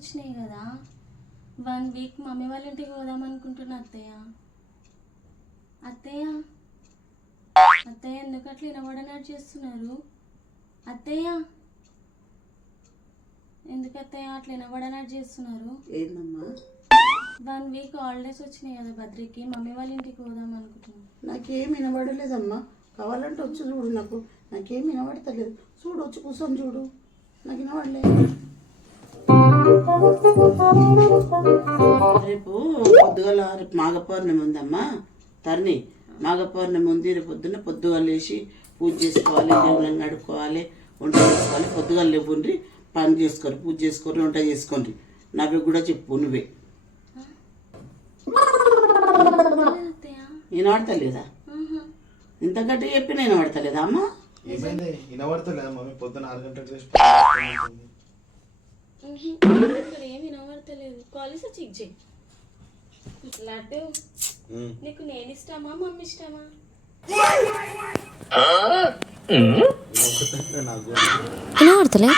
వచ్చినాయి కదా, 1 week mummy వాళ్ళ ఇంటికి పోదాం అనుకుంటున్నా అత్తయ్య. అత్తయ్య అత్తయ్య ఎందుకు అట్లా వినబడనట్టు చేస్తున్నారు? అత్తయ్య ఎందుకు అత్తయ్య అట్లా వినబడనట్టు చేస్తున్నారు? ఏందమ్మా? 1 వీక్ హాలిడేస్ వచ్చినాయి కదా బద్రికి, మమ్మీ వాళ్ళ ఇంటికి పోదాం అనుకుంటున్నాను. నాకేం వినబడలేదమ్మా. కావాలంటే వచ్చి చూడు. నాకేం వినబడతలేదు. చూడు, వచ్చి కూర్చొని చూడు. నాకు వినబడలేదు. రేపు పొద్దుగల రేపు మాఘ పౌర్ణమి ఉందమ్మా. తరణి, మాఘ పౌర్ణమి ఉంది. రేపు పొద్దుగల లేచి పూజ చేసుకోవాలి, దేవుళ్ళని నడుకోవాలి, వంట చేసుకోవాలి. పొద్దుగల లేవుండ్రి, పని చేసుకోరు, పూజ చేసుకోరు, వంట చేసుకోండి. నవ్వి కూడా చెప్పు నువ్వే. వినబడతలేదా? ఇంత గట్టిగా చెప్పి నేను వినబడతలేదా అమ్మా? వినబడతలేదా మమ్మీ? పొద్దున 6 గంటలకు లేచి ఇక్కడ ఏం వినబడతలేదు. కాలేజ్ చెక్ చేయి. లడ్డు, నీకు నేను ఇష్టమా మమ్మీ ఇష్టమా? వినబడతలే.